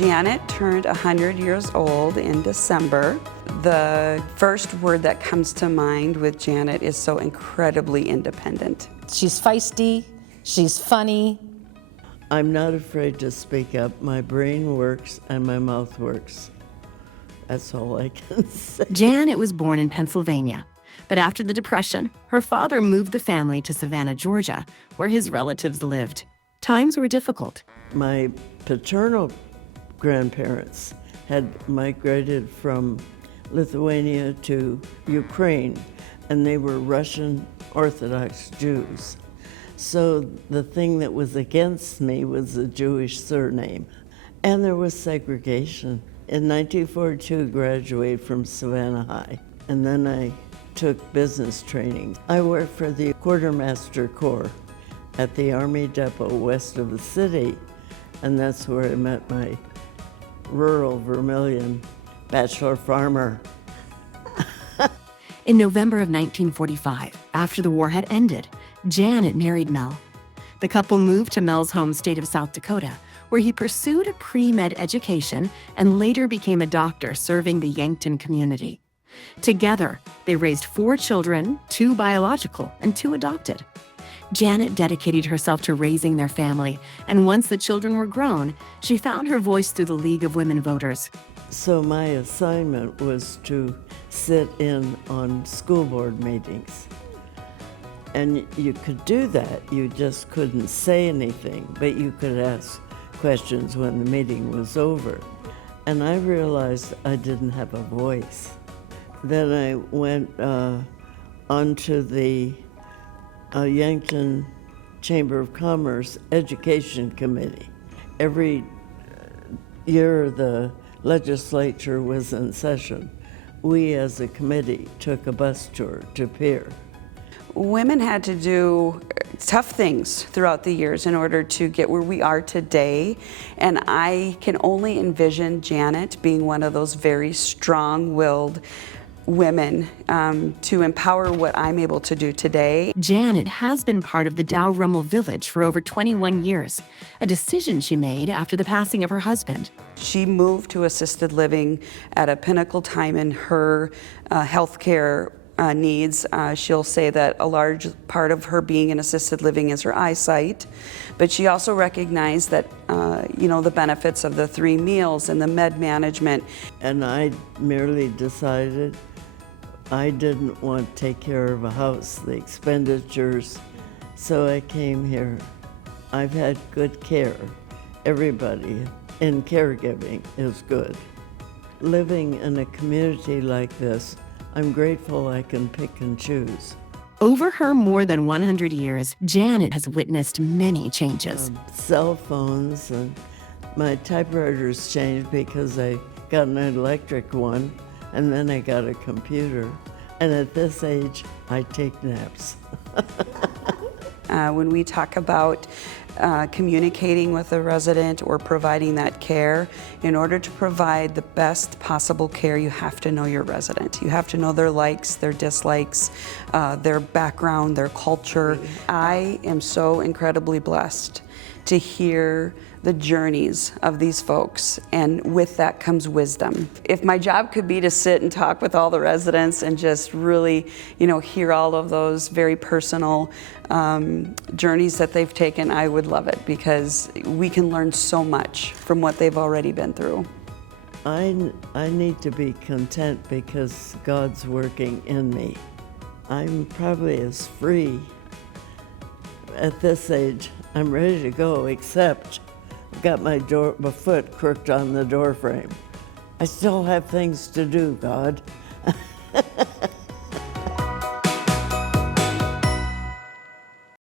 Janet turned 100 years old in December. The first word that comes to mind with Janet is so incredibly independent. She's feisty, she's funny. I'm not afraid to speak up. My brain works and my mouth works. That's all I can say. Janet was born in Pennsylvania, but after the Depression, her father moved the family to Savannah, Georgia, where his relatives lived. Times were difficult. My paternal grandparents had migrated from Lithuania to Ukraine, and they were Russian Orthodox Jews. So the thing that was against me was the Jewish surname. And there was segregation. In 1942, I graduated from Savannah High, and then I took business training. I worked for the Quartermaster Corps at the Army Depot west of the city, and that's where I met my rural Vermilion bachelor farmer. In November of 1945, after the war had ended, Janet married Mel. The couple moved to Mel's home state of South Dakota, where he pursued a pre-med education and later became a doctor serving the Yankton community. Together, they raised 4 children, 2 biological and 2 adopted. Janet dedicated herself to raising their family, and once the children were grown, she found her voice through the League of Women Voters. So my assignment was to sit in on school board meetings. And you could do that, you just couldn't say anything, but you could ask questions when the meeting was over. And I realized I didn't have a voice. Then I went onto the Yankton Chamber of Commerce Education Committee. Every year the legislature was in session, we as a committee took a bus tour to Pierre. Women had to do tough things throughout the years in order to get where we are today, and I can only envision Janet being one of those very strong-willed women to empower what I'm able to do today. Janet has been part of the Dow Rummel Village for over 21 years, a decision she made after the passing of her husband. She moved to assisted living at a pinnacle time in her healthcare needs. She'll say that a large part of her being in assisted living is her eyesight, but she also recognized that, the benefits of the 3 meals and the med management. And I merely decided I didn't want to take care of a house, the expenditures, so I came here. I've had good care. Everybody in caregiving is good. Living in a community like this, I'm grateful I can pick and choose. Over her more than 100 years, Janet has witnessed many changes. Cell phones, and my typewriters changed because I got an electric one, and then I got a computer. And at this age, I take naps. When we talk about communicating with a resident or providing that care, in order to provide the best possible care, you have to know your resident. You have to know their likes, their dislikes, their background, their culture. I am so incredibly blessed to hear the journeys of these folks, and with that comes wisdom. If my job could be to sit and talk with all the residents and just really, hear all of those very personal journeys that they've taken, I would love it, because we can learn so much from what they've already been through. I need to be content because God's working in me. I'm probably as free at this age. I'm ready to go, except I've got my foot crooked on the door frame. I still have things to do, God.